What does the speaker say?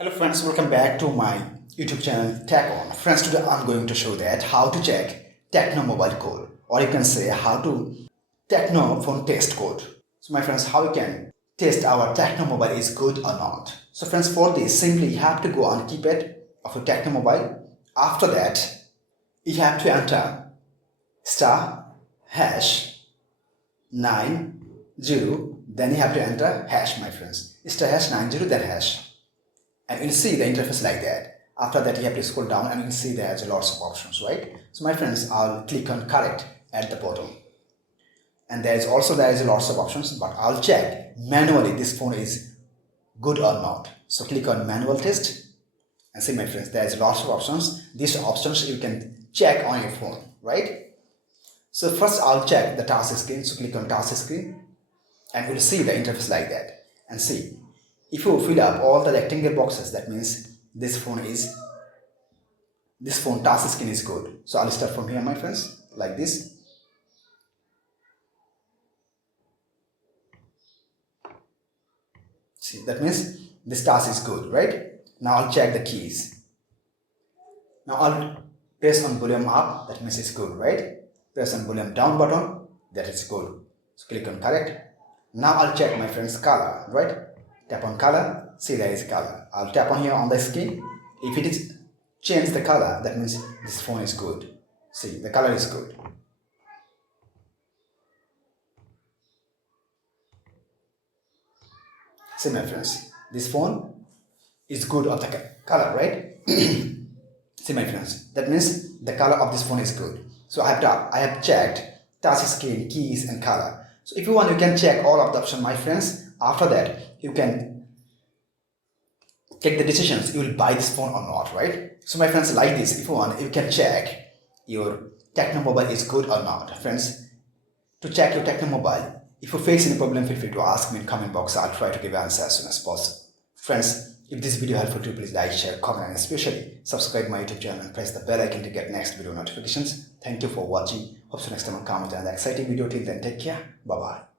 Hello friends, welcome back to my YouTube channel Tecno. Friends, today I'm going to show that how to check Tecno mobile code, or you can say how to Tecno phone test code. So my friends, how you can test our Tecno mobile is good or not. So friends, for this simply you have to go on keypad of your Tecno mobile. After that you have to enter star hash 90, then you have to enter hash, my friends. Star hash 90, then hash. And you'll see the interface like that. After that you have to scroll down and you'll see there's lots of options, right? So my friends, I'll click on correct at the bottom. And there is lots of options, but I'll check manually this phone is good or not. So click on manual test and see, my friends, there's lots of options. These options you can check on your phone, right? So first I'll check the task screen. So click on task screen and you'll see the interface like that. And see, if you fill up all the rectangle boxes, that means this phone task screen is good. So I'll start from here, my friends, like this. See, that means this task is good, right? Now I'll check the keys. Now I'll press on volume up, that means it's good, right? Press on volume down button, that is good. So click on correct. Now I'll check, my friends, color, right? Tap on color, see there is color. I'll tap on here on the screen. If it is change the color, that means this phone is good. See, the color is good. See, my friends, this phone is good of the color, right? See, my friends, that means the color of this phone is good. So I have checked touch screen, keys and color. So if you want, you can check all of the options, my friends. After that, you can take the decisions, you will buy this phone or not, right? So my friends, like this, if you want, you can check your Tecno mobile is good or not. Friends, to check your Tecno mobile, if you face any problem, feel free to ask me in comment box. I'll try to give an answer as soon as possible. Friends, if this video helpful to you, please like, share, comment and especially subscribe my YouTube channel and press the bell icon to get next video notifications. Thank you for watching. Hope to next time I'll come with another exciting video. Till then, take care. Bye bye.